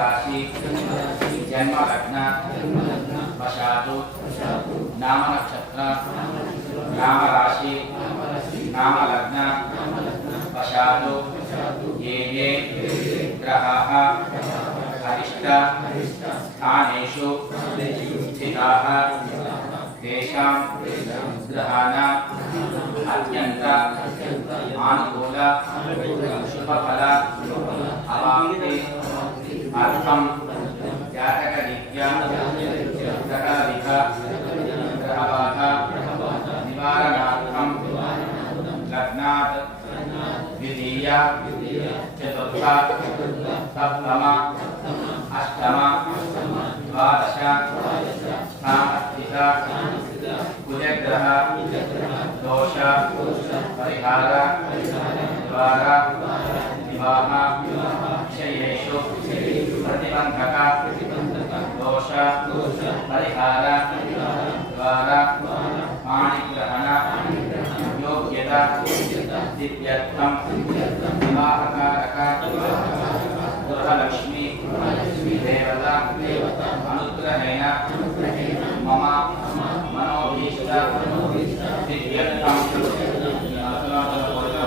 राशि जन्म लग्न वशातु नाम नक्षत्र नाम राशि नाम लग्न वशातु ये ग्रहाः अरिष्ट स्थानेषु स्थिताः तेषां ग्रहाणां अत्यंत अनुकूल शुभफल अवाप्ति अर्थं जातकरीत्या ग्रहविध ग्रहबाध निवारणार्थं लग्नात् द्वितीय चतुर्थ सप्तम अष्टम द्वादश स्थानस्थित कुजग्रह दोष परिहार द्वारा विवाह विषयेषु प्रतिबंधक दोष परिहार